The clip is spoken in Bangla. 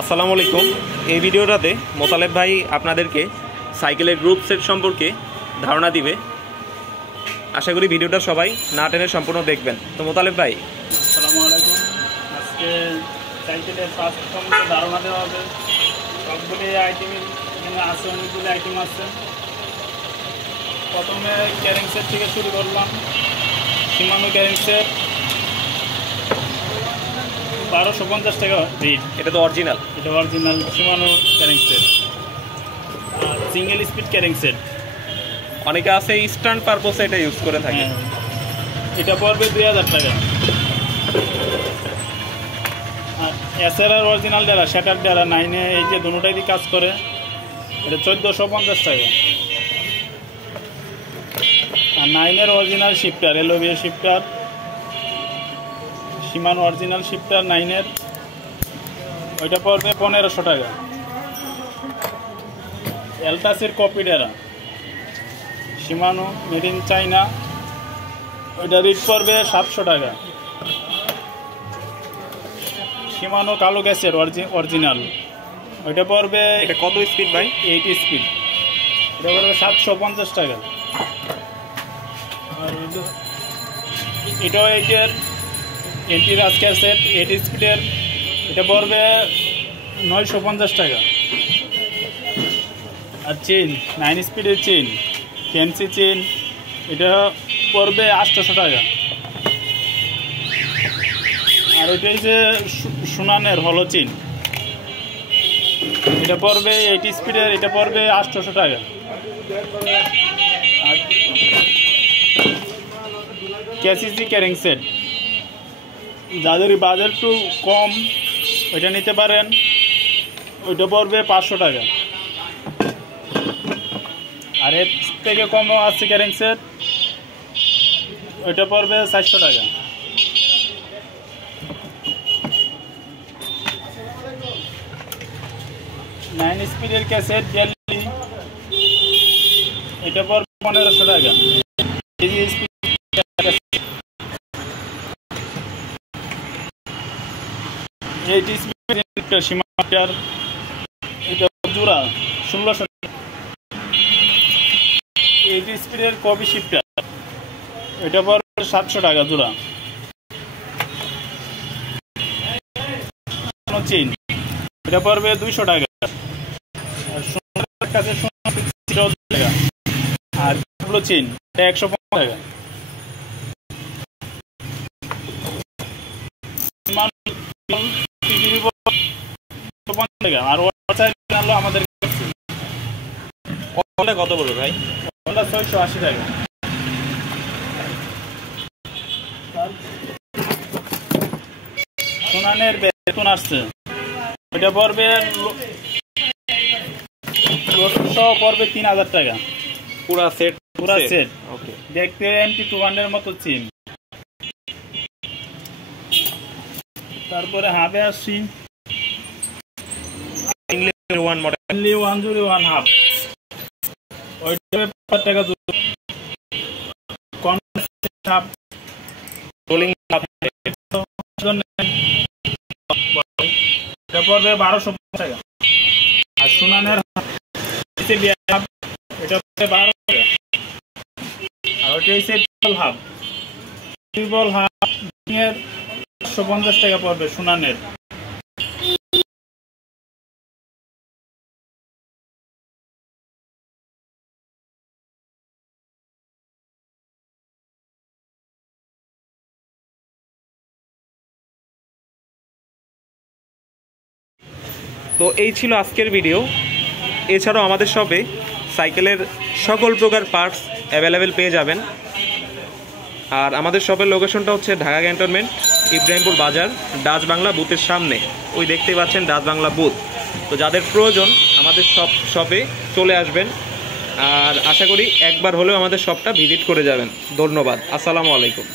আসসালামু আলাইকুম। এই ভিডিওটাতে মোতালেব ভাই আপনাদেরকে সাইকেলের গ্রুপ সেট সম্পর্কে ধারণা দিবে। আশা করি ভিডিওটা সবাই না টেনে সম্পূর্ণ দেখবেন। তো মোতালেব ভাই, আসসালামু আলাইকুম। আজকে সাইকেলের ফার্স্ট সম্পর্কে ধারণা দেওয়া হবে। সবগুলি আইটেম এখানে আছে, অনেকগুলি আইটেম আছে। প্রথমে ক্যারিং সেট থেকে শুরু করলাম। শিমানো ক্যারিং সেট 1250 টাকা রেট। এটা তো অরিজিনাল, এটা original শিমানো carrying set. Single speed carrying set, অনেকে আছে স্ট্যান্ড পারপোসে এটা ইউজ করে থাকে। এটা পড়বে 2000 টাকা। আর এসআরআর অরিজিনাল ডেরা, শ্যাটার ডেরা 9 এই যে দুটোটাই দিয়ে কাজ করে, এটা 1450 টাকা। আর 9 অরিজিনাল শিফটার, এলওভিএ শিফটার, শিমানো অরিজিনাল শিফটার 9 ওইটা পড়বে 1500 টাকা। এলটাসের কপি ডেরা, শিমানো মেড ইন চাইনা, ওইটা রেট পড়বে 700 টাকা। শিমানো কালো গ্যাসের অরিজিনাল, ওইটা পড়বে, এটা কত স্পিড ভাই? 8 স্পিড, এটা পড়বে 750 টাকা। আর এটাও এইটের এন্টি রাস্কার সেট 8 স্পিডের, এটা পড়বে 950 টাকা। আর চেন 9 স্পিডের চেন, ফ্যান্সি চেন, এটা পড়বে 800 টাকা। আর ওইটাই যে সুনানের হলো চেন, এটা পড়বে 8 স্পিডের, এটা পড়বে 800 টাকা। আর ক্যাসিসি ক্যারিং সেট, যাদের বাজেট একটু কম ওইটা নিতে পারেন, ওইটা পড়বে 500 টাকা। আর এর থেকে কমও আছে ক্যারিং সেট, ওইটা পড়বে 400 টাকা। নাইন স্পিডের ক্যাসেট ডেলি, এটা পড়বে 1500 টাকা। এইট স্পিডের সীমাটার, এটা জোড়া 1600 টাকা। 8 স্পিডের কপি শিফটার, এটা পড়বে 700 টাকা জোড়া। চেইন, এটা পড়বে 200 টাকা। আর সোনার কাছে টাকা। আর চেইন, এটা 150 টাকা। আর আমাদের কত বলবো ভাই? 680 টাকা। সোনানের বেতন আসছে, ওইটা পড়বে পড়বে 3000 টাকা। পুরা সেট, পুরা সেট। ওকে, দেখতে MT200 মতো চিন। তারপরে হাবে আসছি, ওয়ান মডেল 101 হাফ, ওইটা 5 টাকা জোড়া। হাফ রোলিং এটা পড়বে 1250 টাকা। আর সুনানের এটা পড়বে 12 টাকা। আর ওইটা হচ্ছে হাফ, টিউবল হাফ 150 টাকা পড়বে সুনানের। তো এই ছিল আজকের ভিডিও। এছাড়াও আমাদের শপে সাইকেলের সকল প্রকার পার্টস অ্যাভেলেবেল পেয়ে যাবেন। আর আমাদের শপের লোকেশনটা হচ্ছে ঢাকা ক্যান্টনমেন্ট, ইব্রাহিমপুর বাজার, ডাচ বাংলা বুথের সামনে। ওই দেখতেই পাচ্ছেন ডাচ বাংলা বুথ। তো যাদের প্রয়োজন আমাদের শপে চলে আসবেন। আর আশা করি একবার হলেও আমাদের শপটা ভিজিট করে যাবেন। ধন্যবাদ। আসসালামু আলাইকুম।